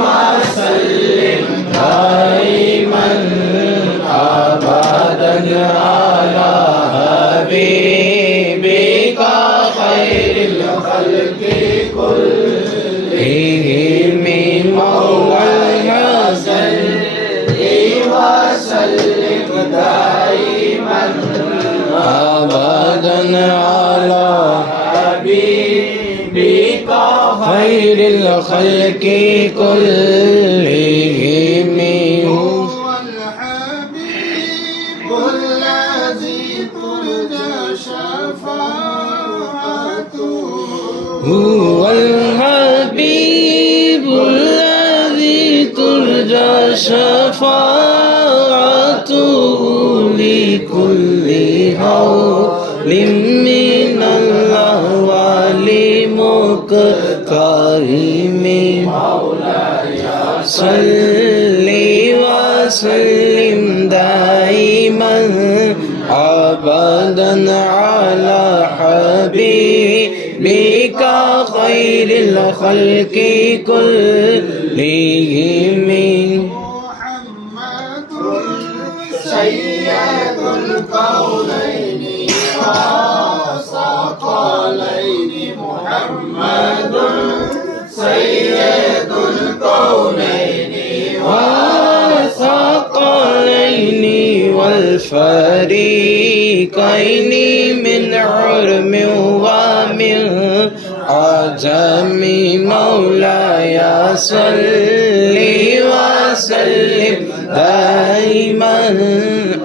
वसल्लिम दाइमन अबदन अला हबीबिका खैरिल खल्क़ि कुल्लिहिम मौलाना सल्लि वसल्लिम दाइमन अबदन अला हबीबिका खैरिल खल्क़ि कुल्लिहिम हुवल हबीबुल्लज़ी तुरजा शफ़ाअतुहु लिकुल्ली हौलिम मिनल्लाह वलिमुक़तारिमी मौलाया सल्लि वसल्लिम दाइमन अबदन अला हबीबिका खैरिल खल्क़ि कुल्लिहिम मुहम्मदुन सय्यदुल कौनैनि वसक़लैनि मुहम्मदुन सय्यदुल कौनैनि वसक़लैनि वल फ़रीक़ैनि मिन उर्मि व मिन अजमी मौलाया सल्लि वसल्लिम दाइमन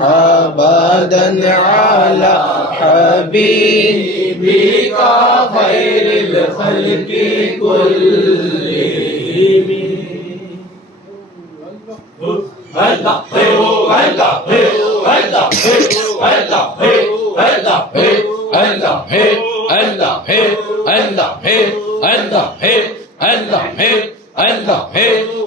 अबदन अला हबीबिका खैरिल खल्क़ि कुल्लिहिम Allah Allah Allah Allah Allah Allah Allah Allah Allah Allah Allah Allah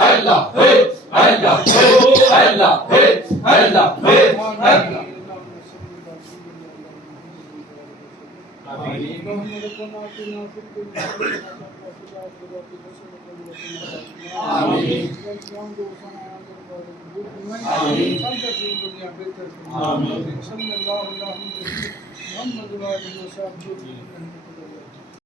Allah Allah Allah Allah Allah Amin.